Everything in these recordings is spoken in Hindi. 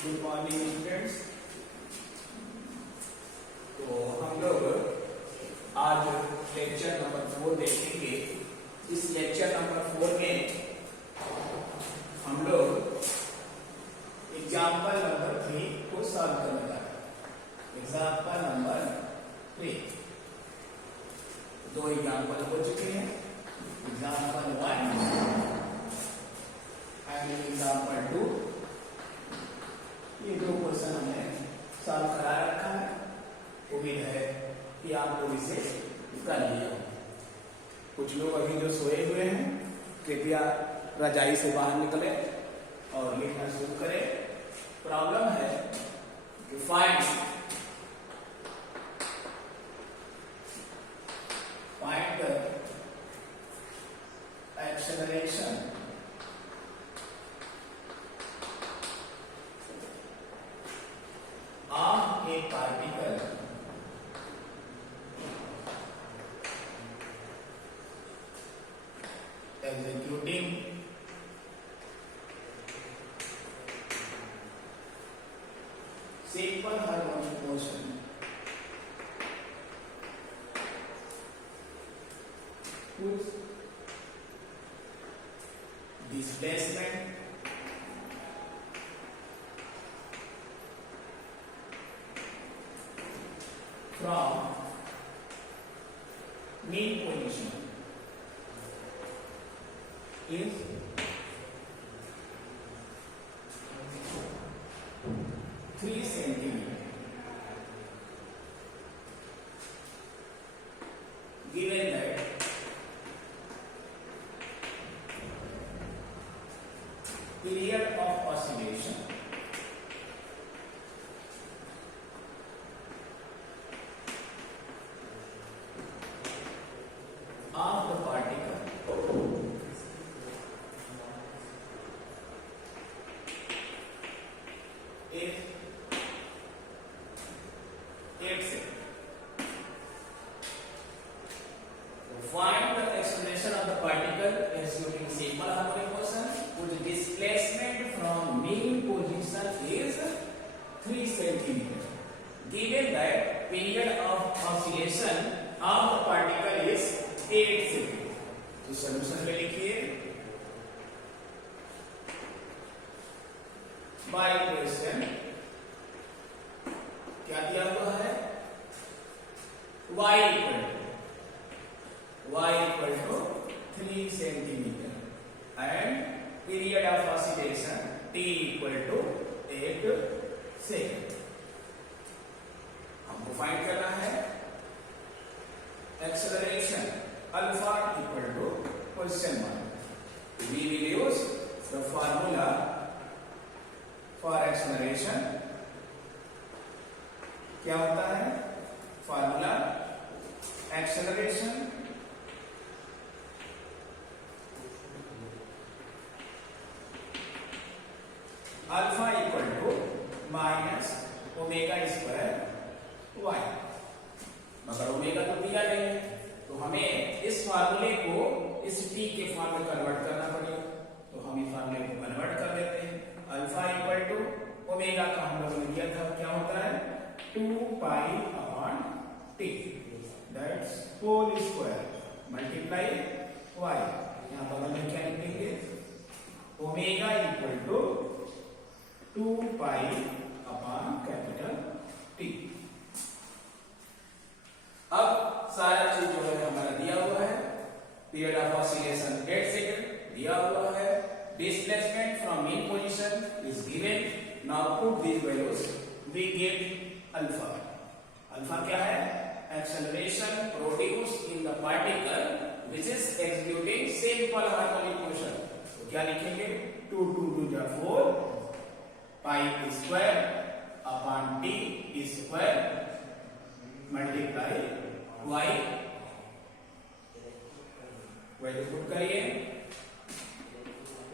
Good morning students. तो हम लोग आज लेक्चर नंबर 4 देखेंगे। इस लेक्चर नंबर 4 में हम लोग एग्जाम्पल नंबर 3 को सॉल्व करने जा रहे हैं। एग्जाम्पल नंबर 3 दो एग्जाम्पल हो चुके हैं, एग्जाम्पल 1 एंड एग्जाम्पल 2। ये दो क्वेश्चन हमने सॉल्व करा रखा है। उम्मीद है कि आप लोग इसे कर लिया। कुछ लोग अभी जो सोए हुए हैं कृपया रजाई से बाहर निकले और लिखना शुरू करें। प्रॉब्लम है कि find the acceleration of a particle executing simple harmonic motion whose displacement from mean position is 3 centimeter, given that period of oscillation of the particle is 8 seconds. Find the acceleration of the particle executing simple harmonic motion whose displacement from mean position is 3 centimeter, given that period of oscillation of the particle is 8 second. तो सॉल्यूशन में लिखिए बाय क्वेश्चन क्या दिया हुआ है, y equal to 3 centimetre and period of oscillation t equal to 8 second. हमको फाइंड करना है acceleration alpha equal to question mark. We will use the formula for acceleration. क्या होता है formula acceleration alpha equal to minus omega square y. मगर ओमेगा तो दिया नहीं है तो हमें इस फार्मूले को इस t के फॉर्म में कन्वर्ट करना पड़ेगा। तो हम इस फार्मूले को कन्वर्ट कर देते हैं। अल्फा इक्वल टू ओमेगा का हम लोगों ने किया था, क्या होता है 2 pi upon t that's whole square multiply y। यहां बगल में क्या लिखेंगे omega equal to 2 pi upon capital T। अब सारा चीज जो है हमारा दिया हुआ है, पीरियड ऑफ ऑसिलेशन 8 सेकंड दिया हुआ है, displacement from mean position is given. Now put these values, we get alpha. Alpha क्या है acceleration produce in the particle which is executing simple harmonic motion. तो क्या लिखेंगे 2 2 2 जा 4 pi square upon t square multiply y। Value put करिए,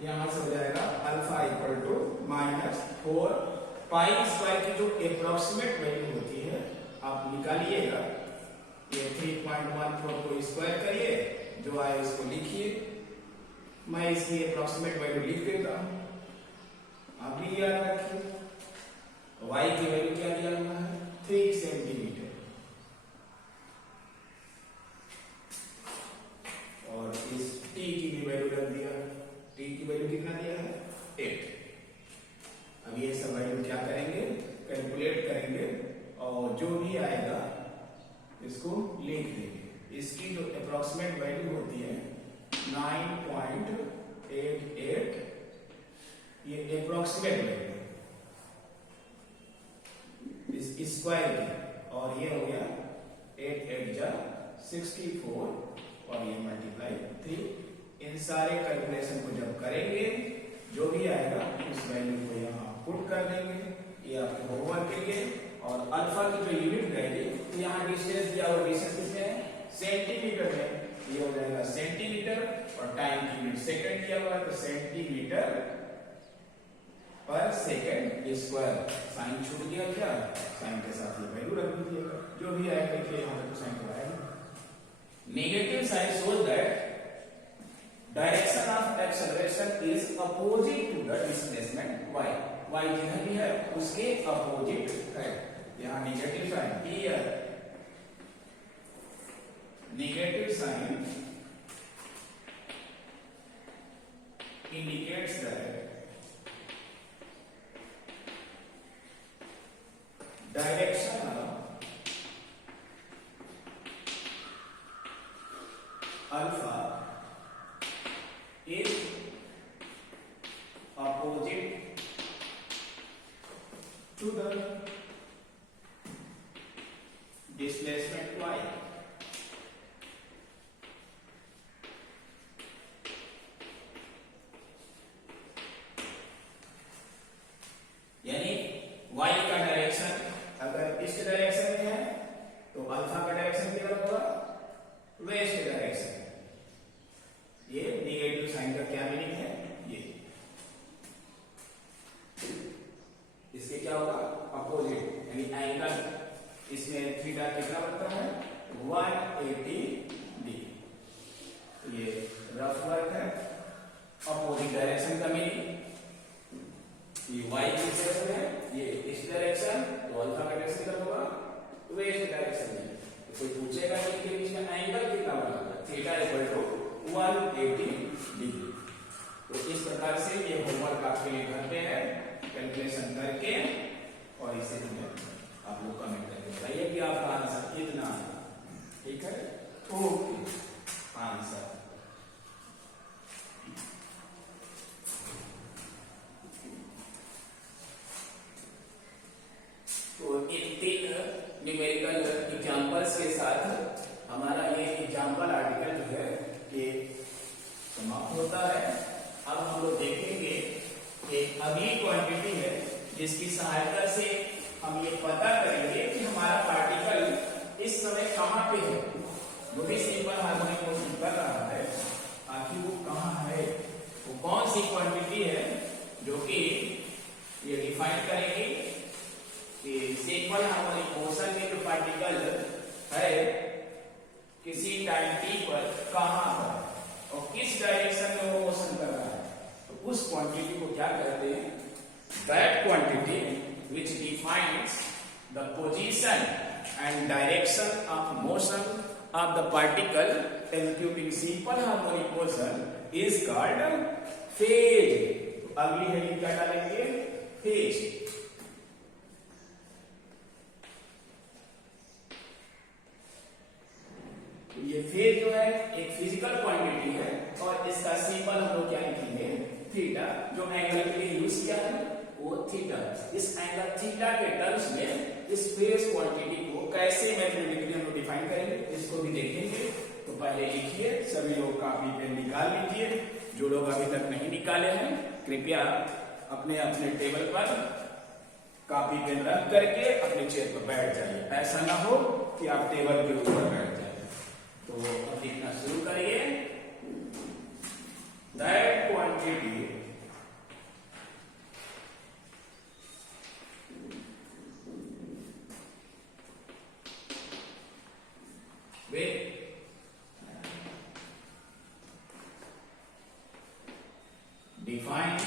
यहां से हो जाएगा alpha equal to minus 4 pi square की जो एप्रोक्सीमेट वैल्यू होती है आप निकालिएगा। ये 3.14 को स्क्वायर करिए, जो आए उसको लिखिए। मैं इसकी अप्रोक्सीमेट वैल्यू लिख देता हूं, आप भी याद रखिए। ये अप्रोक्सीमेट वैल्यू इस स्क्वायर की, और ये हो गया 8 8 जा 64 और ये मल्टीप्लाई 3। इन सारे कैलकुलेशन को जब करेंगे जो भी आएगा उस वैल्यू को यहाँ पुट कर देंगे, ये आपके होमवर्क के लिए। और अल्फा की जो यूनिट रहेगी तो यहाँ डिस्टेंस दिया हुआ, डिस्टेंस किसमें है, सेंटीमीटर में, ये हो जाएगा सेंटीमीटर। और टाइम की यूनिट सेकंड दिया हुआ है तो सेंटीमीटर पर सेकंड स्क्वायर। साइन छूट गया क्या, साइन के साथ ये वैल्यू रख दीजिएगा, जो भी आएगा देखिए यहाँ पे तो साइन तो आएगा। Negative sign shows that direction of acceleration is opposite to the displacement y। y जिधर भी है उसके अपोजिट है। यहाँ negative sign, here negative sign indicates that direction of alpha is opposite to the displacement y। यानी y का डायरेक्शन अगर इस डायरेक्शन में है तो अल्फा का डायरेक्शन क्या होगा, वेस्ट डायरेक्शन। ये नेगेटिव साइन का क्या मीनिंग है, ये इसके क्या होगा, अपोजिट, यानी एंगल इसमें थीटा कितना बनता है, 180 डिग्री। ये रफ वर्क है, अपोजिट डायरेक्शन का मीनिंग, ये y की तरफ में है, ये इस डायरेक्शन, तो अल्फा का डायरेक्शन कितना होगा, वेस्ट डायरेक्शन में। तो कोई पूछेगा कि इनके बीच में एंगल कितना बना है, थीटा इक्वल टू 180 डिग्री। तो इस प्रकार से ये होमवर्क आपके लिए करते हैं, कैलकुलेशन करके, और इसे आप लोग कमेंट करके बताइए कि आपका आंसर कितना है। ठीक है, ओके, आंसर तो इन 3 न्यूमेरिकल एग्जांपल्स के साथ हमारा ये एग्जांपल आर्टिकल जो है ये समाप्त होता है। अब हम लोग देखेंगे एक अगली क्वांटिटी है जिसकी सहायता से हम ये पता करेंगे कि हमारा पार्टिकल इस समय कहाँ पे है। वो भी सिंपल हार्मोनिक मोशन कर रहा है, आखिर वो कहाँ है, वो कौन सी क्वांटिटी है जो कि ये डिफाइन करेंगे कि सिंपल हार्मोनिक मोशन में जो पार्टिकल है किसी टाइम t पर कहां पर और किस डायरेक्शन में वो मोशन कर रहा है। तो उस क्वांटिटी को क्या कहते हैं, that quantity which defines the position and direction of motion of the particle executing simple harmonic motion is called phase. अगली हेडिंग क्या डालेंगे, फेज। ये फेज जो है एक फिजिकल क्वांटिटी है और इसका सिंबल हम लोग क्या लिखेंगे, थीटा। जो एंगल के लिए यूज किया है वो थीटा। इस एंगल थीटा के टर्म्स में इस फेज क्वांटिटी को कैसे मैथमेटिकली हम लोग डिफाइन करेंगे इसको भी देखेंगे। तो पहले लिखिए, सभी लोग कॉपी पेन निकाल लीजिए। जो लोग अभी तक नहीं निकाले हैं कृपया अपने अपने टेबल पर कॉपी पेन रख करके अपने चेयर पर बैठ जाइए। ऐसा ना हो कि आप टेबल के ऊपर बैठ जाए। तो अब लिखना शुरू करिए, that quantity with defines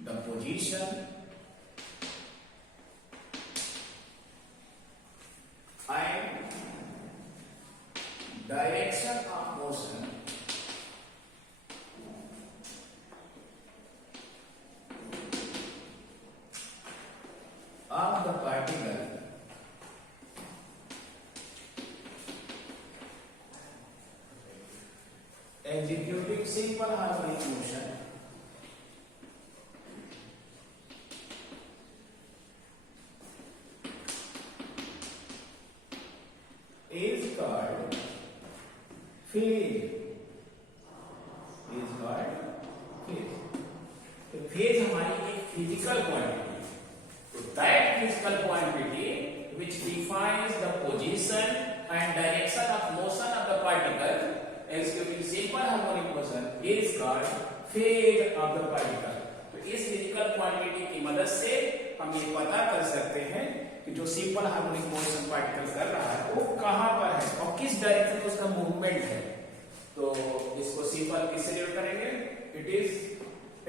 the position and direction of motion of the particle executing simple harmonic motion is called phase. is called phase. तो phase हमारी एक physical quantity है. तो that physical quantity which defines the position and direction of motion of the particle executing simple harmonic motion is called phase of the particle. तो इस physical quantity की मदद से हम ये पता कर सकते हैं कि जो सिंपल हार्मोनिक मोशन पार्टिकल कर रहा है वो कहां पर है और किस डायरेक्शन में उसका मूवमेंट है. तो इसको सिंपल किससे डिनोट करेंगे?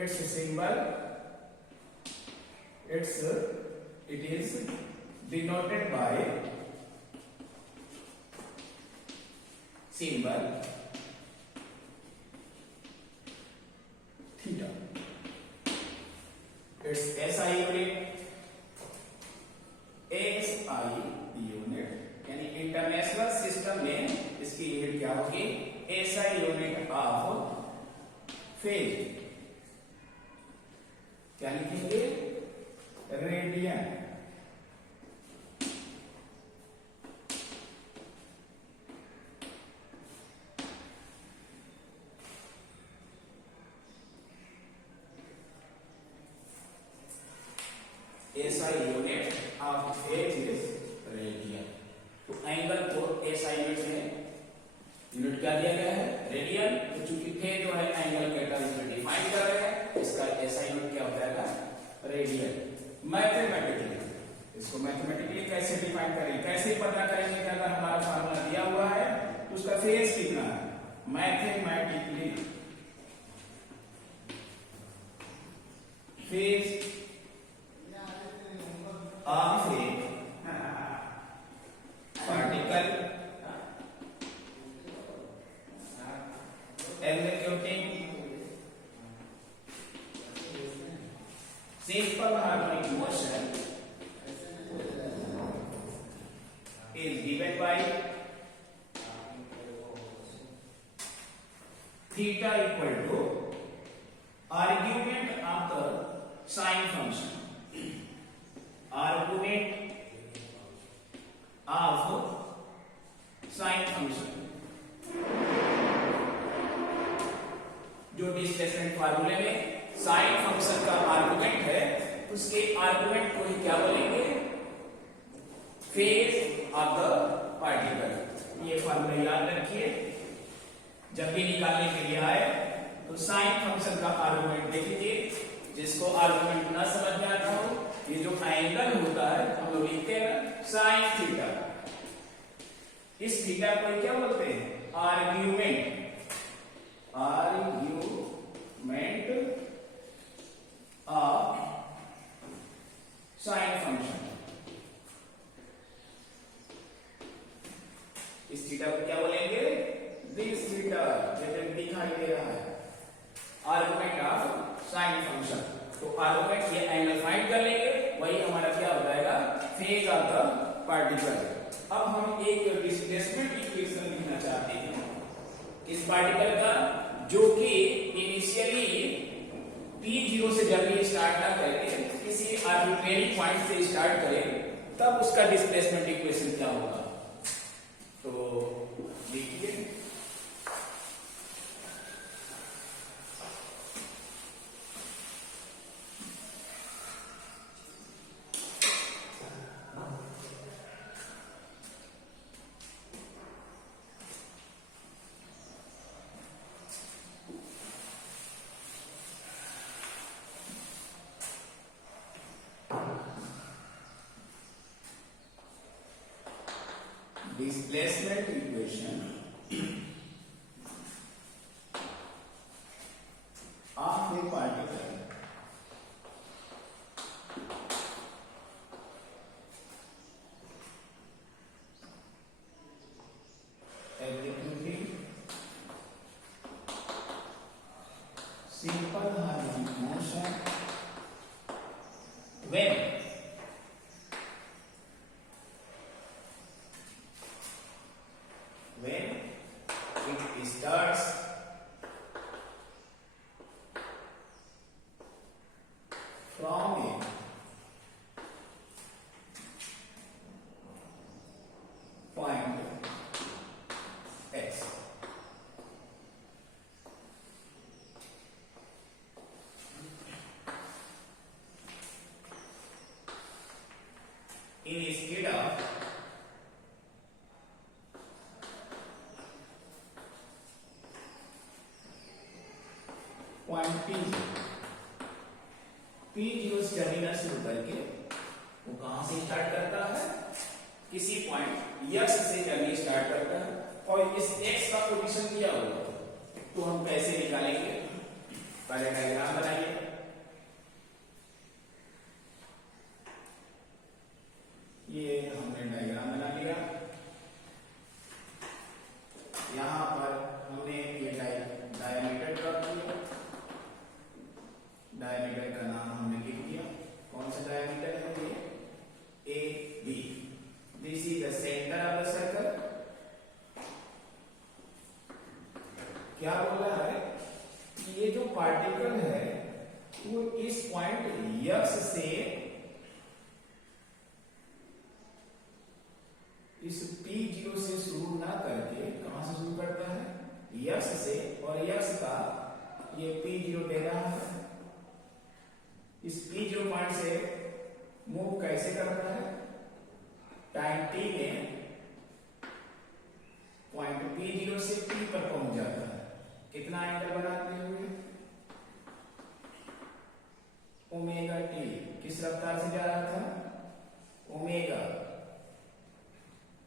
It's symbol it is denoted by symbol theta. It's SI unit. SI unit यानी इंटरनेशनल सिस्टम में इसकी यूनिट क्या होगी? SI unit of phase. क्या लिखेंगे? Radian. SI unit of phase is radian. तो एंगल को SI यूनिट में यूनिट क्या दिया गया है? रेडियन. तो चूंकि फेज जो है एंगल के टर्म्स में डिफाइन कर रहे हैं, इसका SI यूनिट क्या हो जाएगा? रेडियन. मैथमेटिकली इसको मैथमेटिकली कैसे डिफाइन करेंगे, कैसे पता करेंगे कि अगर हमारा फार्मूला दिया हुआ है तो उसका फेज कितना है? Mathematically phase of a particle executing simple harmonic motion is given by theta equal to argument of the sine function. Argument of sine function. जो डिस्प्लेसमेंट फार्मूले में साइन फंक्शन का आर्गुमेंट है उसके आर्गुमेंट को ही क्या बोलेंगे? Phase of the particle. ये फार्मूला याद रखिए. जब भी निकालने के लिए आए तो साइन फंक्शन का आर्गुमेंट देख लीजिए. जिसको आर्गुमेंट ना समझ में आता हो, ये जो एंगल होता है हम लोग लिखते हैं साइन थीटा. इस थीटा को क्या बोलते हैं? Argument. Argument of sine function. इस थीटा को क्या बोलेंगे? दिस थीटा जैसे दिखाई दे रहा है. Argument of sine function. तो आर्गुमेंट ये एंगल फाइंड कर लेंगे, वही हमारा क्या हो जाएगा? Phase of the particle. अब हम एक डिस्प्लेसमेंट इक्वेशन लिखना चाहते हैं इस पार्टिकल का, जो कि इनिशियली t0 से जब ये स्टार्ट ना करके किसी आर्बिट्रेरी पॉइंट से स्टार्ट करे, तब उसका डिस्प्लेसमेंट इक्वेशन क्या होगा? तो देखिए displacement equation of a particle executing simple harmonic motion when it starts point P zero से जर्नी शुरू करके वो कहां से स्टार्ट करता है, किसी पॉइंट यक्स से जर्नी स्टार्ट करता है, और इस एक्स का पोजीशन दिया हुआ तो हम कैसे निकालेंगे, पहले डायग्राम बनाइए। ये हमने डायग्राम बना लिया, यहां पर हमने ये डायमीटर ड्रॉ किया, डायमीटर का नाम हमने लिख दिया, कौन सा डायमीटर है ये, A B, this is the centre of the circle. क्या बोल रहा है कि ये जो पार्टिकल है वो इस पॉइंट यक्स से इस P0 से शुरू ना करके कहां से शुरू करता है, यक्स से, और यक्स का ये P0 दे रहा है, इस P0 पॉइंट से मूव कैसे करता है, टाइम t में पॉइंट P0 से P पर पहुंच जाता है, कितना एंगल बनाते हुए, ओमेगा टी, किस रफ्तार से जा रहा था, ओमेगा,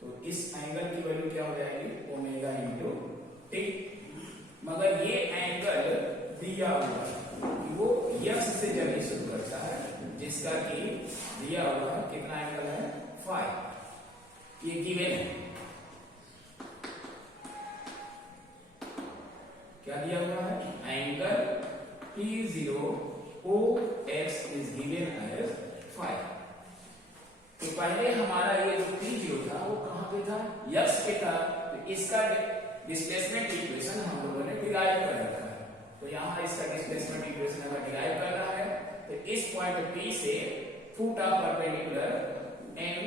तो इस एंगल की वैल्यू क्या हो जाएगी, ओमेगा इंटू टी। मगर ये एंगल दिया हुआ कि वो यक्स से जर्नी शुरू करता है, जिसका कि दिया हुआ है कितना एंगल है, फाइव, ये गिवन है, क्या दिया हुआ है, angle P0 OX is given as 5। तो पहले हमारा ये जो P0 था वो कहां पे था, यक्स पे था, तो इसका डिस्प्लेसमेंट इक्वेशन हम लोगों ने डिराइव कर रखा है, तो यहां इसका डिस्प्लेसमेंट इक्वेशन हमें डिराइव कर रहा है, तो इस पॉइंट P से थीटा परपेंडिकुलर m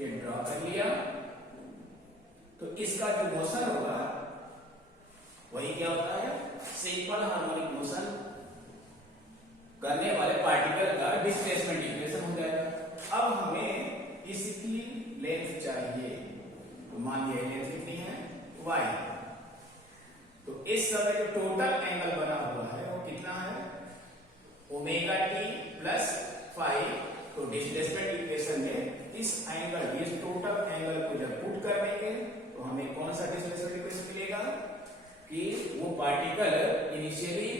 ये ड्रॉ कर लिया, तो इसका जो मोशन होगा वही क्या होता है, सिंपल हार्मोनिक मोशन करने वाले पार्टिकल का डिस्प्लेसमेंट इक्वेशन हो जाएगा। अब हमें इसकी लेंथ चाहिए, तो मान लिया लेंथ कितनी है, y, तो इस समय जो टोटल एंगल बना हुआ है वो कितना है, ओमेगा टी प्लस 5, तो डिस्प्लेसमेंट इक्वेशन में इस एंगल, इस टोटल एंगल को जब पुट कर देंगे तो हमें कौन सा डिस्प्लेसमेंट इक्वेशन मिलेगा, कि वो पार्टिकल इनिशियली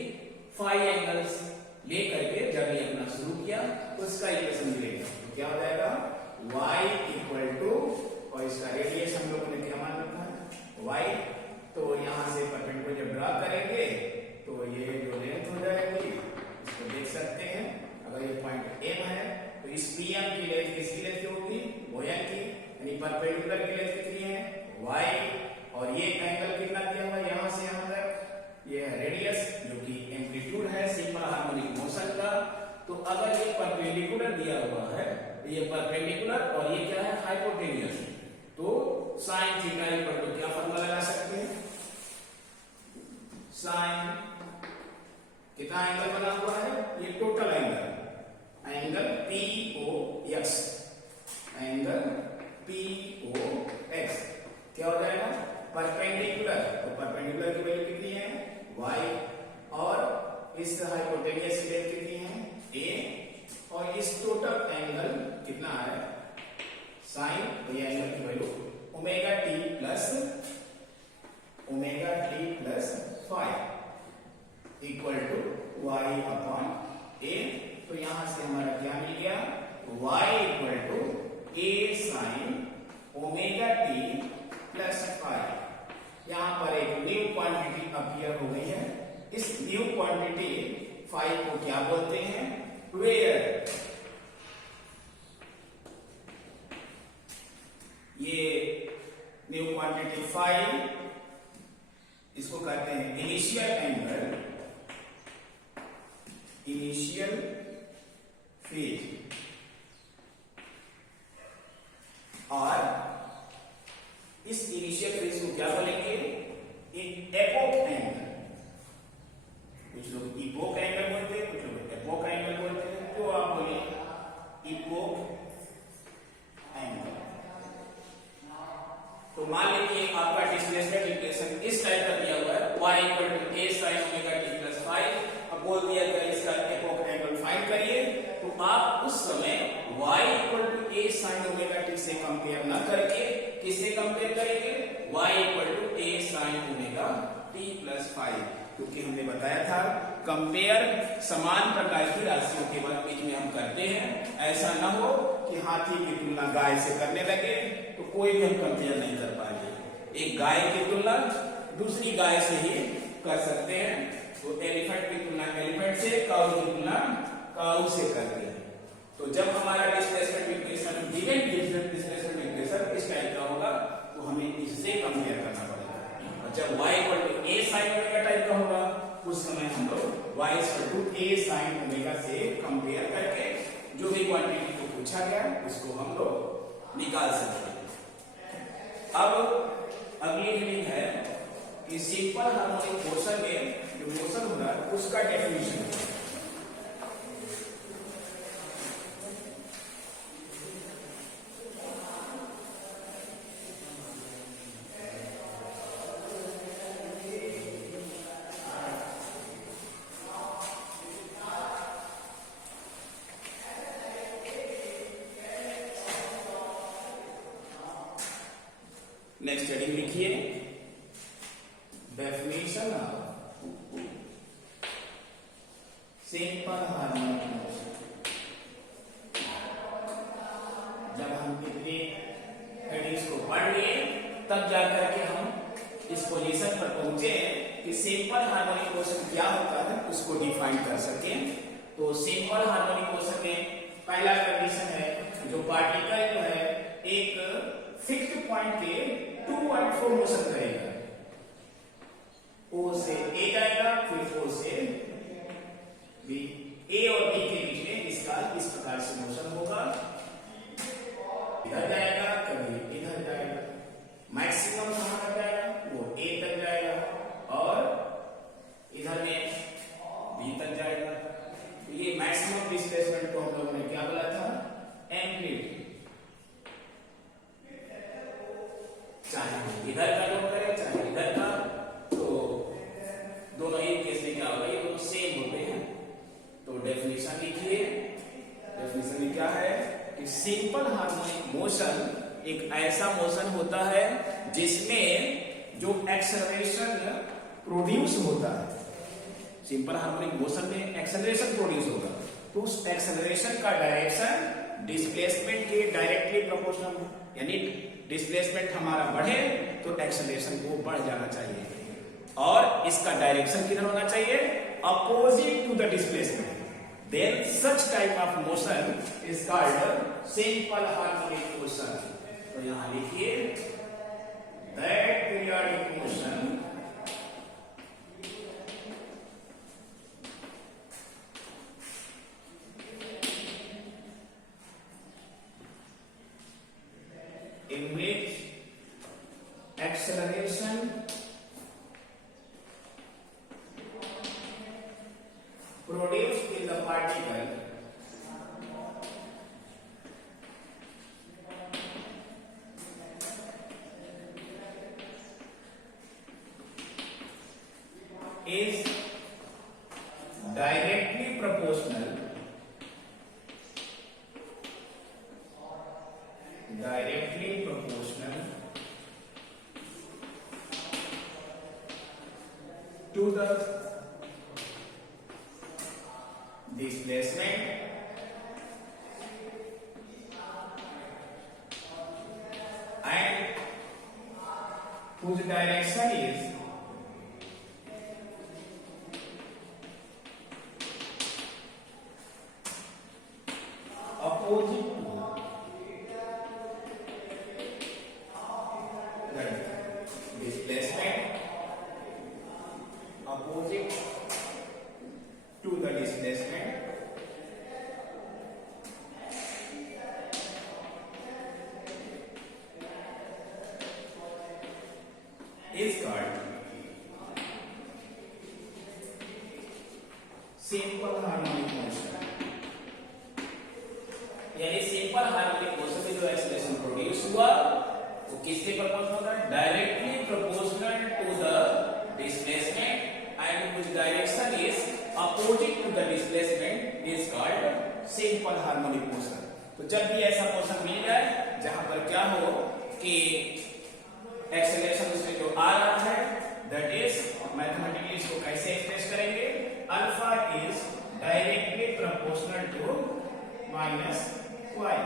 5 एंगल्स लेकर के जर्नी अपना शुरू किया, उसका इक्वेशन मिलेगा, तो क्या हो जाएगा, y इक्वल टू, और इसका रेडियस हम लोगों ने क्या मान रखा है, y, तो यहां से परपेंडिकुलर जब ड्रॉ करेंगे तो ये जो लेंथ हो जाएगी इसको देख सकते हैं, अगर ये पॉइंट m है तो इस pm की लेंथ किसकी लेंथ होगी, OM की, यानी परपेंडिकुलर की लेंथ कितनी है, y, और ये एंगल कितना दिया हुआ है यहां से यहां तक, ये है रेडियस जो कि एम्पलीट्यूड है सिंपल हार्मोनिक मोशन का, तो अगर ये परपेंडिकुलर दिया हुआ है, ये परपेंडिकुलर और ये क्या है, हाइपोटेन्यूस, तो sin थीटा इक्वल टू क्या फॉर्मूला लगा सकते हैं, sin, कितना एंगल बना हुआ है, ये total angle, angle POX, angle POX क्या हो जाएगा, परपेंडिकुलर, तो परपेंडिकुलर की वैल्यू कितनी है, y, और इस हाइपोटेन्यूस की वैल्यू कितनी है, a, और इस टोटल एंगल कितना है, sin, तो ये एंगल की value omega T plus 5 equal to y upon a, तो यहां से हमारा क्या मिल गया, y equal to a sin omega T plus 5। यहां पर एक न्यू क्वांटिटी अपीयर हो गई है, इस न्यू क्वांटिटी 5 को क्या बोलते हैं, वेयर, ये न्यू क्वांटिटी 5 इसको कहते हैं इनिशियल एंगल, इनिशियल फेज, और इस इनिशियल फेज को क्या बोलेंगे, एपोक एंगल, कुछ लोग इपोक एंगल बोलते हैं, कुछ लोग एपोक एंगल बोलते हैं, तो आप बोलिए इपोक एंगल। तो मान लीजिए आपका डिस्प्लेसमेंट इक्वेशन इस टाइप का दिया हुआ है, y equal to a sin omega t plus 5, compare ना करके किससे कंपेयर करेंगे, y equal to a sin omega t plus 5, क्योंकि हमने बताया था कंपेयर समान प्रकार की राशियों के बीच में हम करते हैं। ऐसा ना हो कि हाथी की तुलना गाय से करने लगे तो कोई भी हम कंपेयर नहीं कर पाएंगे। एक गाय की तुलना दूसरी गाय से ही कर सकते हैं, तो एलिफेंट की तुलना एलिफेंट से, काऊ की तुलना काऊ से करते हैं। तो जब हमारा displacement equation given displacement equation इस टाइप का होगा तो हमें इससे कंपेयर करना पड़ेगा। और जब y equal to a sin omega type का होगा उस समय हम लोग y equal to a sin omega से कंपेयर करके जो भी क्वांटिटी को पूछा गया उसको हम लोग निकाल सकते हैं। अब अगली रीडिंग है कि सिंपल हार्मोनिक मोशन में जो मोशन हो रहा है उसका डेफिनेशन है। नेक्स्ट हेडिंग लिखिए, definition of simple harmonic motion. जब हम कितने हेडिंग्स को पढ़ लिए तब जाकर के हम इस पोजीशन पर पहुंचे कि सिंपल हार्मोनिक मोशन क्या होता है उसको डिफाइन कर सके। तो सिंपल हार्मोनिक मोशन में पहला कंडीशन है जो पार्टिकल जो है एक फिक्स्ड पॉइंट के टू वर्ड फॉर मोशन करेगा। O से A जाएगा, फिर O से B, A और B के बीच में इसका इस प्रकार से मोशन होगा। इधर जाएगा, कभी इधर जाएगा, मैक्सिमम कहां तक जाएगा, वो A तक जाएगा और इधर में B तक जाएगा। तो ये मैक्सिमम डिस्प्लेसमेंट को हम लोगों ने क्या बोला था, एम्पलीट्यूड। चाहे इधर का नोट करें चाहे इधर का, तो दोनों एक केस में क्या होगा, ये दोनों सेम होते हैं। तो डेफिनेशन लिखिए, डेफिनेशन में क्या है कि सिंपल हार्मोनिक मोशन एक ऐसा मोशन होता है जिसमें जो एक्सेलरेशन प्रोड्यूस होता है, सिंपल हार्मोनिक मोशन में एक्सेलरेशन प्रोड्यूस होगा तो उस एक्सेलरेशन का डायरेक्शन डिस्प्लेसमेंट के डायरेक्टली प्रोपोर्शनल, यानी डिस्प्लेसमेंट हमारा बढ़े तो एक्सेलरेशन को बढ़ जाना चाहिए और इसका डायरेक्शन किधर होना चाहिए, opposite to the displacement. Then such type of motion is called simple harmonic motion. तो यहां लिखिए, that periodic motion in which acceleration produced in the particle is directly proportional to the displacement and whose direction is opposite to the displacement, opposite to the displacement is called simple harmonic motion। यानी सिंपल हार्मोनिक मोशन में जो एक्सेलरेशन प्रोड्यूस हुआ वो किसके प्रोपोर्शनल होगा, directly proportional to the displacement and whose direction is opposite to the displacement is called simple harmonic motion। तो जब भी ऐसा मोशन मिल जाए जहां पर क्या हो कि एक्सेलरेशन उसमें जो आ रहा है दैट इज मैथमेटिकली इसको कैसे एक्सप्रेस करेंगे, alpha is directly proportional to minus y।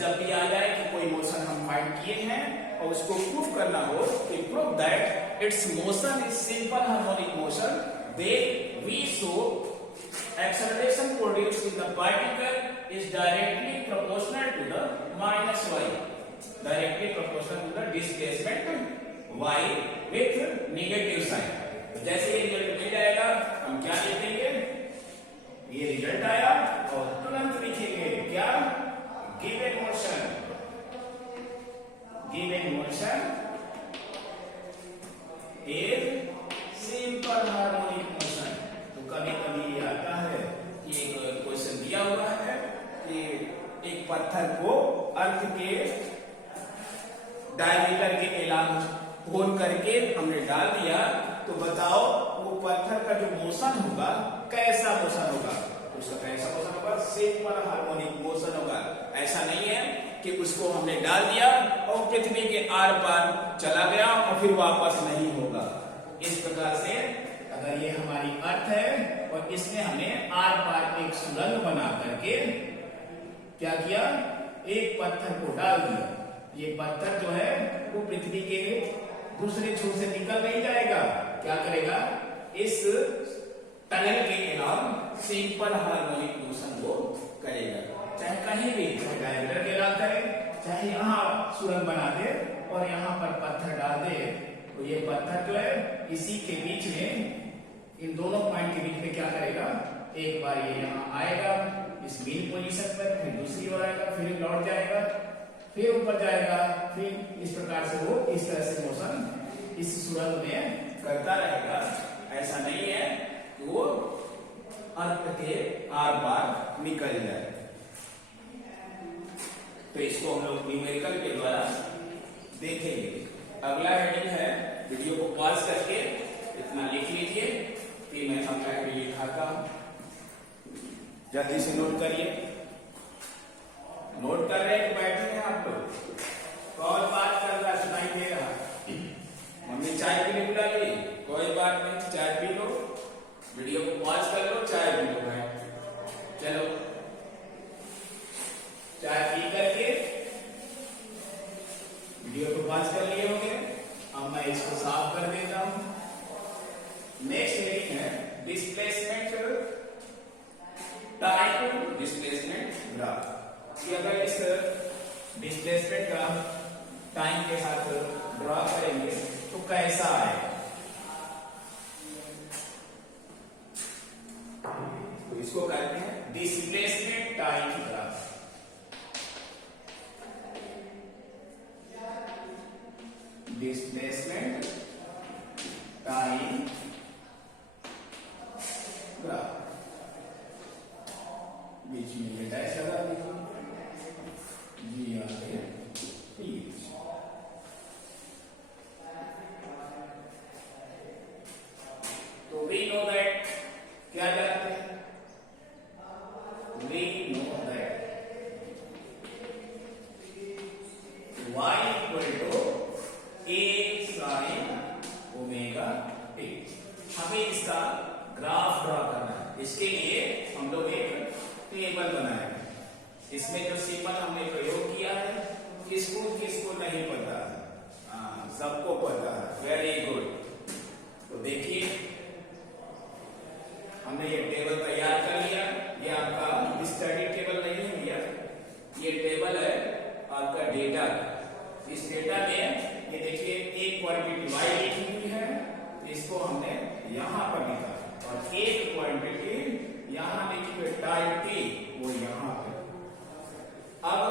जब भी आ जाए कि कोई मोशन हम फाइंड किए हैं और उसको प्रूफ करना हो कि prove that its motion is simple harmonic motion, they we show acceleration produced in the particle is directly proportional to the minus y, directly proportional to the displacement y with negative sign। तो जैसे ये रिजल्ट मिल जाएगा हम क्या लिखेंगे, ये रिजल्ट आया और तुरंत लिखेंगे क्या, given motion is simple harmonic motion। तो कभी कभी ये आता है कि एक क्वेश्चन दिया हुआ है कि एक पत्थर को अर्थ के डायमीटर के अलावा होल करके हमने डाल दिया, तो बताओ वो पत्थर का जो मोशन होगा कैसा मोशन होगा, उसका कैसा मोशन होगा, सिंपल हार्मोनिक मोशन होगा। ऐसा नहीं है कि उसको हमने डाल दिया और पृथ्वी के आर पार चला गया और फिर वापस नहीं होगा। इस प्रकार से अगर ये हमारी अर्थ है और इसमें हमने आर पार एक सुरंग बना करके क्या किया, एक पत्थर को डाल दिया, ये पत्थर जो है वो पृथ्वी के दूसरे छोर से निकल नहीं जाएगा, क्या करेगा, इस टनल के अलावा सिंपल हार्मोनिक मोशन को करेगा। चाहे कहीं भी, चाहे डायमीटर के अलावा करे, चाहे यहाँ सुरंग बना दे और यहाँ पर पत्थर डाल दे, तो ये पत्थर जो है इसी के बीच में, इन दोनों पॉइंट के बीच में क्या करेगा, एक बार ये यहाँ आएगा इस मीन पोजीशन पर, फिर दूसरी ओर आएगा, फिर लौट जाएगा, फिर ऊपर जाएगा, फिर इस प्रकार से वो इस तरह से मोशन इस सुरंग में करता रहेगा। ऐसा नहीं है कि वो अर्थ के आर पार निकल जाए। तो इसको हम लोग न्यूमेरिकल के द्वारा देखेंगे। अगला हेडिंग है, वीडियो को पॉज करके इतना लिख लीजिए कि मैं अपना हेडिंग लिखाता हूं, जल्दी से नोट करिए। नोट कर रहे हैं, बैठे हैं आप लोग, कौन बात कर रहा, सुनाई दे रहा, मम्मी चाय पीने बुला ली, कोई बात नहीं, चाय पी लो, वीडियो को पॉज कर लो, चाय पी लो भाई, चलो चाय पी करके वीडियो को पॉज कर लिए होंगे। अब मैं इसको साफ कर देता हूं। नेक्स्ट हेडिंग है डिस्प्लेसमेंट टाइम डिस्प्लेसमेंट ग्राफ। कि अगर इस डिस्प्लेसमेंट ग्राफ टाइम के साथ ड्रॉ करेंगे तो कैसा आएगा, तो इसको कहते हैं displacement time graph. Displacement time graph, बीच में ये डैश लगा दीजिए, जी आगे पीच। तो वी नो दैट, क्या जानते हैं, we know that y equal to a sin omega t। हमें इसका ग्राफ ड्रॉ करना है, इसके लिए हम लोग एक टेबल बनाएंगे। इसमें जो सिंबल हमने प्रयोग किया है किसको किसको नहीं पता है, सबको पता है, वेरी गुड। तो देखिए हमने ये टेबल तैयार कर लिया, ये आपका स्टडी टेबल नहीं है भैया, ये टेबल है आपका डेटा। इस डेटा में ये देखिए एक क्वांटिटी y लिखी हुई है, इसको हमने यहां पर लिखा, और एक क्वांटिटी यहां लिखी हुई टाइम t, वो यहां पे। अब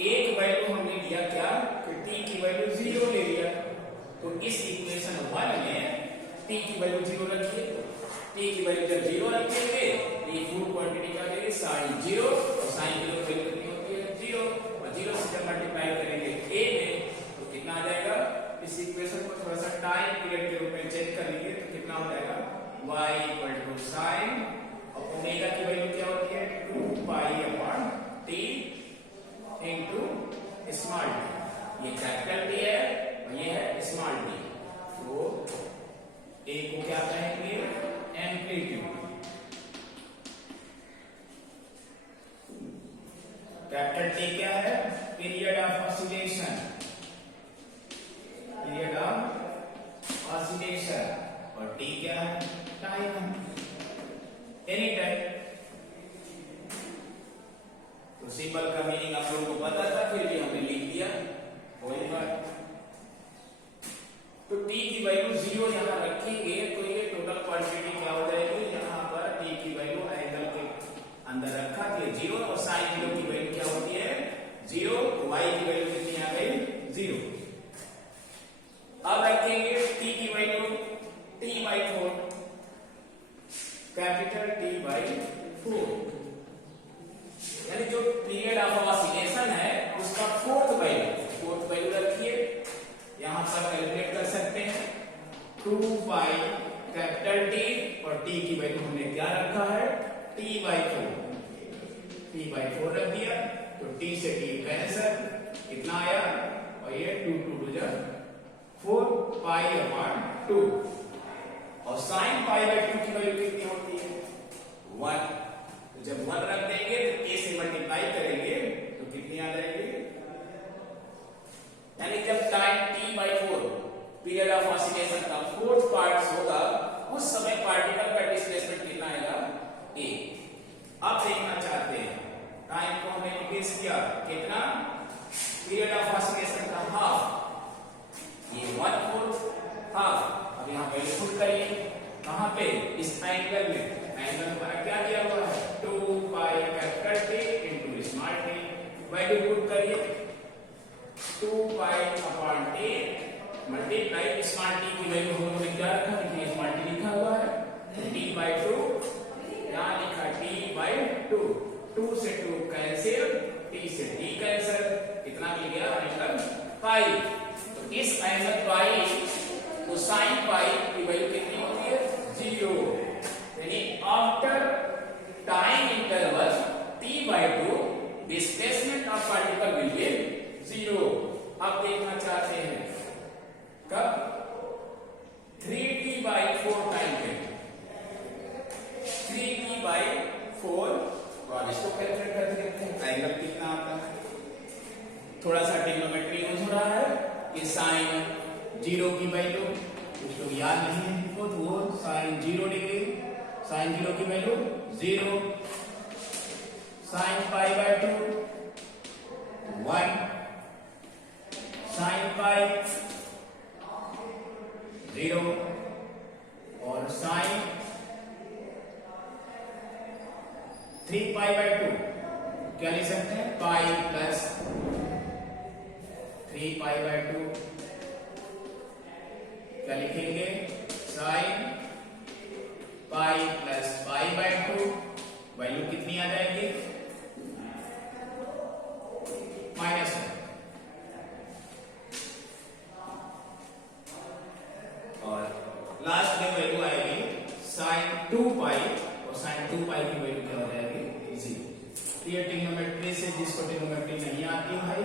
एक वैल्यू हमने लिया क्या कि t की वैल्यू 0 ले लिया, तो इस इक्वेशन 1 में t की वैल्यू 0 रखिए, t की वैल्यू जब 0 रखेंगे ये फुल क्वांटिटी का देंगे sin 0, और sin 0 की वैल्यू कितनी होती है 0, और 0 से जब मल्टीप्लाई करेंगे a में तो कितना आ जाएगा। इस इक्वेशन को थोड़ा सा टाइम पीरियड के रूप में चेक कर लीजिए तो कितना हो जाएगा, y इक्वल टू sin, और ओमेगा की वैल्यू क्या होती है 2 pi upon t, small T. ये कैपिटल टी है और ये है स्मॉल टी। तो ए को क्या कहेंगे? एम्पलीट्यूड। कैपिटल टी क्या है? Period of oscillation, period of oscillation. और टी क्या है? Time, any time. तो सिंबल का मीनिंग आप लोगों को पता था, फिर भी हमने लिख दिया, कोई बात। तो टी की वैल्यू 0 यहां रखेंगे तो ये टोटल क्वांटिटी क्या हो जाएगी? यहां पर टी की वैल्यू एंगल के अंदर रखा कि 0 और साइन 0 की वैल्यू क्या होती है? 0। तो y की वैल्यू कितनी आ गई? 0। अब रखेंगे t की वैल्यू t/4, कैपिटल T/4, यानी जो पीरियड ऑफ ऑसिलेशन है उसका फोर्थ वैल्यू रखिए। यहां पर कैलकुलेट कर सकते हैं 2 कैपिटल T और t की वैल्यू हमने क्या रखा है? t/4 रख दिया। तो t से t कैंसिल, कितना आया? और ये 2 4 π/2। और sin π/2 की वैल्यू कितनी होती है? 1। तो जब 1 रख देंगे तो a से मल्टीप्लाई करेंगे तो कितनी आ जाएगी? यानी जब time t/4 period of oscillation का फोर्थ पार्ट होगा उस समय पार्टिकल का डिस्प्लेसमेंट कितना आएगा? a। अब देखना चाहते हैं टाइम को हमने इंक्रीज किया, कितना? पीरियड ऑफ ऑसिलेशन का हाफ, ये 1/4 हाफ। अब यहां वैल्यू पुट करिए, कहां पे? इस एंगल में। एंगल हमारा क्या दिया हुआ है? 2 capital T into small t। Value put करिए 2 π/T मल्टीप्लाई स्मॉल t की वैल्यू हम लोगों ने क्या रखा? देखिए स्मॉल t लिखा हुआ है t/2, यहां लिखा t/2। 2 से 2 कैंसिल, t से t कैंसिल, कितना मिल गया? Angle pi. तो इस एंगल पाई को साइन पाई की वैल्यू कितनी होती है? 0। यानी after time interval t/2 displacement of particle will be 0। अब देखना चाहते हैं कब? 3t/4 टाइम पे, 3t/4। तो अब इसको कैलकुलेट करके देखते हैं एंगल कितना आता है। थोड़ा सा ट्रिग्नोमेट्री यूज हो रहा है कि साइन 0 की वैल्यू कुछ लोग याद नहीं है इनको, तो वो साइन 0 डिग्री, साइन 0 की वैल्यू 0, साइन π/2 1, साइन पाई 0 और साइन 3π/2 क्या लिख सकते हैं? पाई प्लस 3π/2 क्या लिखेंगे? Sine pi plus π/2। वैल्यू कितनी आ जाएगी? -1। और लास्ट में वैल्यू आएगी साइन 2π, और साइन 2π की वैल्यू क्या हो जाएगी? 0। ये ट्रिग्नोमेट्री से जिसको ट्रिग्नोमेट्री नहीं आती है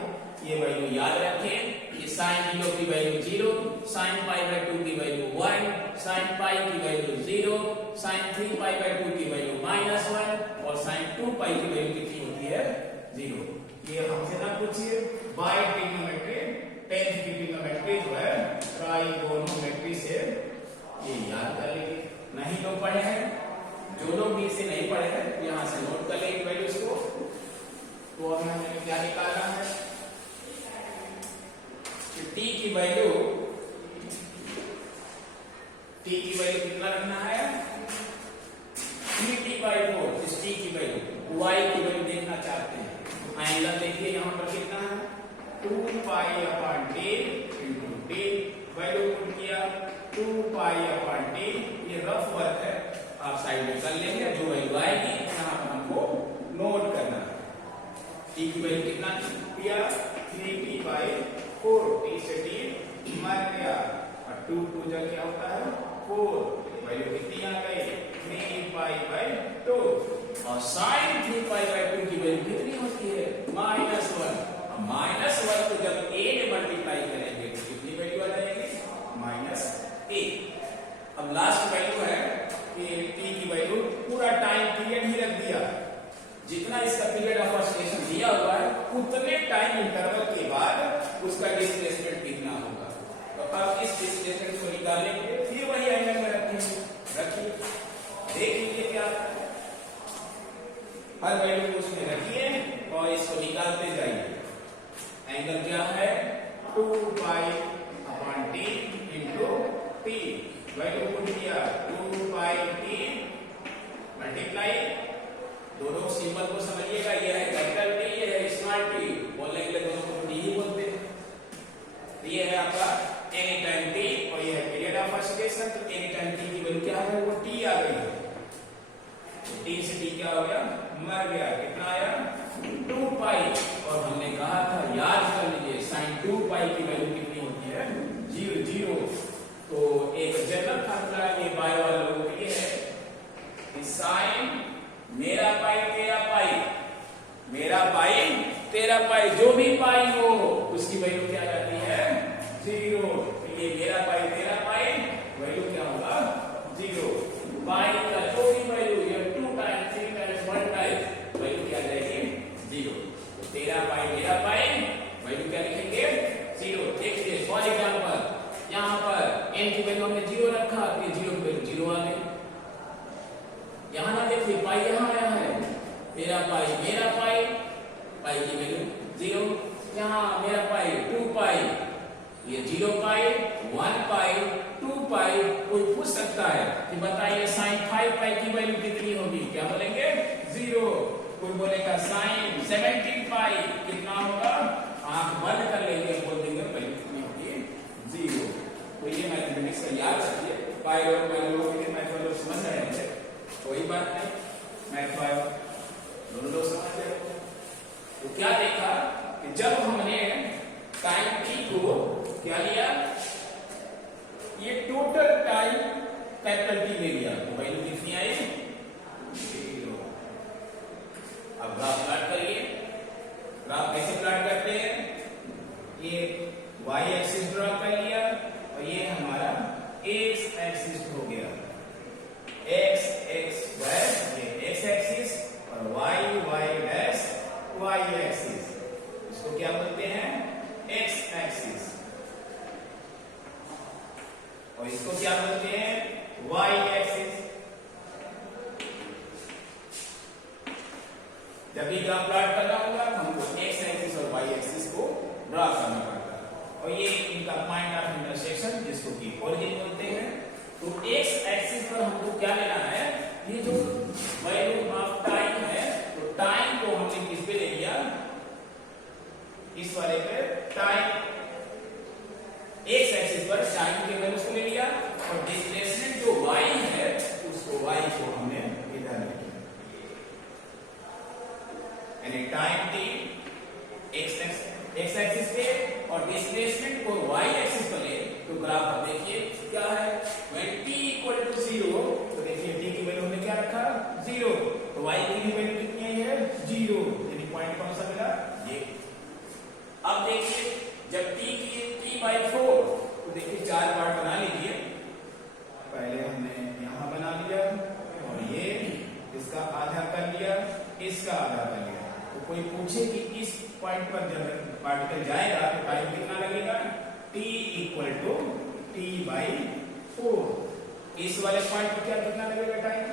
ये वैल्यू याद रखें। ये साइन 0 की वैल्यू 0, साइन π/2 की वैल्यू 1, साइन पाई की वैल्यू 0, साइन 3π/2 की वैल्यू -1 और साइन 2π की वैल्यू कितनी होती है? 0। ये हमसे ना पूछिए, बाय ट्रिग्नोमेट्री 10th की ट्रिग्नोमेट्री जो है ट्राइगोनोमेट्री से ये याद कर लीजिए। नहीं लोग पढ़े हैं, जो लोग भी इसे नहीं पढ़े हैं यहां से नोट कर लेंगे वैल्यूज को। तो अभी हमने क्या निकालना है? टी की वैल्यू कितना रखना है? 3t/4 इस टी की वैल्यू। y की वैल्यू देखना चाहते हैं। एंगल देखिए यहां पर कितना है? 2π/T into T. Value put किया 2π/T। ये रफ वर्क है, आप साइड में कर लेंगे। जो वैल्यू आएगी यहां पर हमको नोट करना है। टी की वैल्यू कितना किया? 3t/4। टी से टी मर गया और 2 जा क्या होता है? 4। वैल्यू कितनी आ गई? 3π/2। और sin 3π/2 की वैल्यू कितनी होती है? -1। -1 को जब a में मल्टीप्लाई करेंगे तो कितनी वैल्यू आ जाएगी? -a। अब लास्ट वैल्यू है कि t की वैल्यू पूरा टाइम पीरियड ही रख दिया, जितना इसका पीरियड ऑफ ऑसिलेशन दिया हुआ है उतने टाइम इंटरवल के बाद उसका डिस्प्लेसमेंट कितना होगा। तो अब इस डिस्प्लेसमेंट को निकालने के लिए फिर वही एंगल में रखिए, देख लीजिए क्या हर वैल्यू को उसमें रखिए और इसको निकालते जाइए। एंगल क्या है? 2π/t into t, value put किया 2πt मल्टीप्लाई, दोनों सिंबल को समझिएगा, ये है कैपिटल टी, ये है स्मॉल टी, बोलने के लिए दोनों को टी ही बोलते हैं। तो ये है आपका एनी टाइम टी और ये है पीरियड ऑफ ऑसिलेशन। तो एनी टाइम टी की वैल्यू क्या है? वो टी आ गई है। तो टी से टी क्या हो गया? मर गया। कितना आया? 2π। और हमने कहा था, याद कर लीजिए, sin 2π की वैल्यू कितनी होती है? 0। तो एक जनरल फार्मूला ये पाई वाले लोगों के लिए है, sin मेरा पाई तेरा पाई, मेरा पाई तेरा पाई, जो भी पाई हो उसकी वैल्यू क्या जाती है? 0। ये मेरा पाई तेरा पाई वैल्यू क्या होगा? 0। पाई का जो भी वैल्यू, ये 2 टाइम्स 3 टाइम्स 1 टाइम्स, वैल्यू क्या जाएगी? 0। तो तेरा पाई मेरा पाई वैल्यू क्या लिखेंगे? 0। देखिए फॉर एग्जांपल यहाँ पर n की वैल्यू हमने 0 रखा, ये 0 की वैल्यू 0 आ गई। यहाँ ना देखिए पाई यहाँ आया है, मेरा पाई मेरा पाई, पाई की वैल्यू 0, यहाँ मेरा पाई 2π, ये 0π 1π 2π। कोई पूछ सकता है कि बताइए sin 5π की वैल्यू कितनी होगी? क्या बोलेंगे? 0। कोई बोलेगा sin 17π कितना होगा? आंख बंद कर लेंगे, बोल देंगे वैल्यू कितनी होगी? 0। तो ये मैथमेटिक्स का याद रखिए, पाई और वैल्यू के मैथ लोग समझ रहे हैं, कोई बात नहीं, मैथ वाले दोनों लोग समझ रहे हो। तो क्या देखा कि जब हमने टाइम t को क्या लिया, ये टोटल टाइम कैपिटल T ले लिया, तो वैल्यू कितनी आई? 0। अब ग्राफ प्लॉट करिए। ग्राफ कैसे प्लॉट करते हैं? ये y एक्सिस ड्रॉ कर लिया और ये हमारा x एक्सिस हो गया, x एक्सिस और y एक्सिस, इसको क्या बोलते हैं? x axis. और इसको क्या बोलते हैं? y axis. जब भी ग्राफ प्लॉट करना होगा तो हमको x एक्सिस और y एक्सिस को ड्रॉ करना पड़ता है, और ये इनका पॉइंट ऑफ इंटरसेक्शन जिसको कि ओरिजिन बोलते हैं। तो x एक्सिस पर हमको क्या लेना है? ये जो वैल्यू ऑफ टाइम है, तो टाइम को हमने किस पे ले लिया? इस वाले पे टाइम, x एक्सिस पर टाइम के वैल्यू को ले लिया और डिस्प्लेसमेंट जो y है उसको y को हमने इधर ले लिया, यानी टाइम t x एक्सिस पे और डिस्प्लेसमेंट को y एक्सिस पर ले। तो ग्राफ आप देखिए क्या है? when t = 0, तो देखिए t की वैल्यू हमने क्या रखा? 0। तो y की वैल्यू कितनी आई है? 0। यानी पॉइंट कौन सा मिला? ये। अब देखिए जब t की t/4, तो देखिए 4 पार्ट बना लीजिए। पहले हमने यहां बना लिया और ये इसका आधा कर लिया, इसका आधा कर लिया। तो कोई पूछे कि इस पॉइंट पर जब पार्टिकल जाएगा तो टाइम कितना लगेगा? t = t/4। इस वाले पॉइंट पर क्या कितना लगेगा टाइम?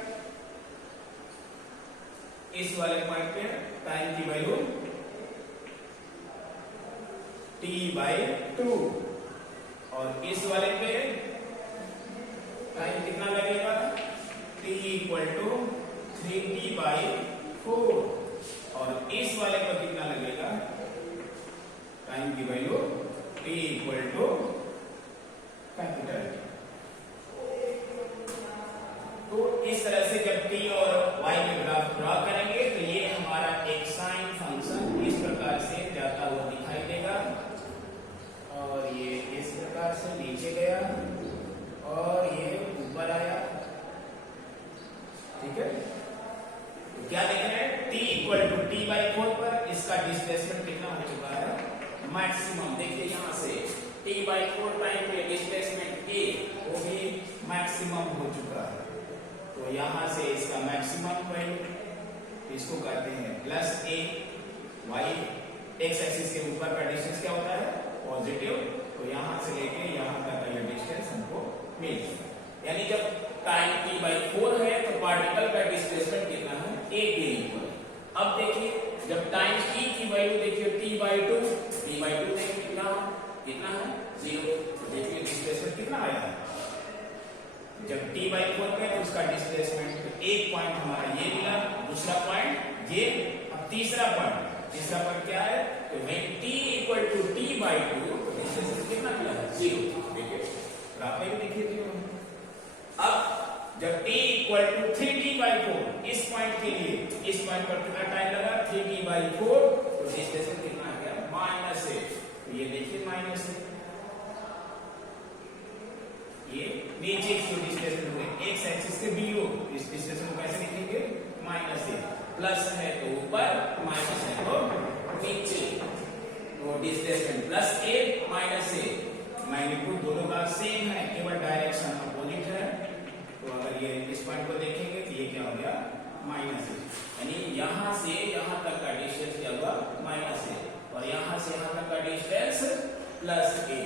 इस वाले पॉइंट पे टाइम की वैल्यू t/2 और इस वाले पे टाइम कितना लगेगा? t = 3t/4 और इस वाले पर कितना लगेगा? टाइम की वैल्यू t = कैपिटल T। तो इस तरह से जब t और y के ग्राफ ड्रॉ करेंगे तो ये हमारा एक साइन फंक्शन इस प्रकार से जाता हुआ दिखाई देगा और ये इस प्रकार से नीचे गया और ये ऊपर आया। ठीक है, तो क्या देख रहे हैं? t = t/4 पर इसका डिस्प्लेसमेंट कितना हो चुका है? मैक्सिमम, देखिए यहाँ से t/4 टाइम पे डिस्प्लेसमेंट a वो भी मैक्सिमम हो चुका है, तो यहाँ से इसका मैक्सिमम वैल्यू इसको कहते हैं plus a, y x axis के ऊपर का डिस्टेंस क्या होता है पॉजिटिव, तो यहाँ से लेके यहाँ तक का ये डिस्टेंस हमको मिल गया। यानी जब टाइम t/4 है तो पार्टिकल का डिस्प्लेसमेंट कितना है a के इक्वल। अब देखिए जब टाइम t की वैल्यू देखिए t/2 देखिए कितना है 0, देखिए डिस्प्लेसमेंट कितना आया है जब t/4 पे, तो उसका डिस्प्लेसमेंट एक पॉइंट हमारा ये मिला, दूसरा पॉइंट ये, अब तीसरा पॉइंट क्या है, तो when t equal to t/2 तो डिस्प्लेसमेंट कितना मिला है 0, देखिए ग्राफ में भी देखिए 0। अब जब t equal to 3t/4 इस पॉइंट के लिए, इस पॉइंट पर कितना टाइम लगा 3t/4, तो डिस्प्लेसमेंट कितना आ गया -a, तो ये देखिए -a, ये नीचे की डिस्प्लेसमेंट हो गई एक्स एक्सिस के बिलो, इस डिस्प्लेसमेंट को कैसे लिखेंगे -a, प्लस है तो ऊपर माइनस है तो नीचे, तो displacement plus a -a, magnitude दोनों का सेम है, केवल डायरेक्शन अपोजिट है, तो अगर ये इस पॉइंट को देखेंगे तो ये क्या हो गया -a, यानी यहां से यहां तक का डिस्टेंस क्या हुआ -a, और यहां से यहां तक का डिस्टेंस +a।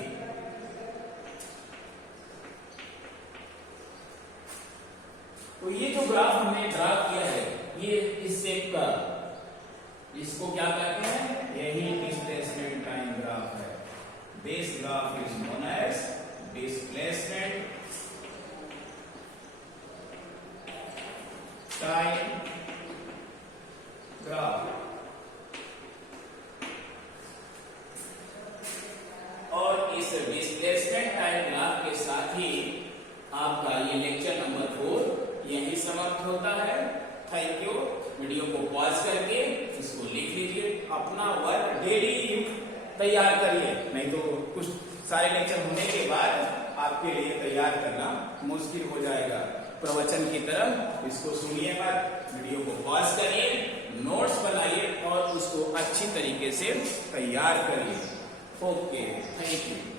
तो ये जो ग्राफ हमने ड्रा किया है ये इस शेप का, इसको क्या कहते हैं, यही डिस्प्लेसमेंट टाइम ग्राफ है। This graph is known as displacement time graph. और इस डिस्प्लेसमेंट टाइम ग्राफ के साथ ही आपका ये लेक्चर नंबर 4 यही समाप्त होता है। Thank you. वीडियो को पॉज करके इसको लिख लीजिए, अपना वर्क डेली तैयार करिए, नहीं तो कुछ सारे लेक्चर होने के बाद आपके लिए तैयार करना मुश्किल हो जाएगा। प्रवचन की तरह इसको सुनिए मत, वीडियो को पॉज करिए, नोट्स बनाइए और उसको अच्छी तरीके से तैयार करिए। Okay, thank you.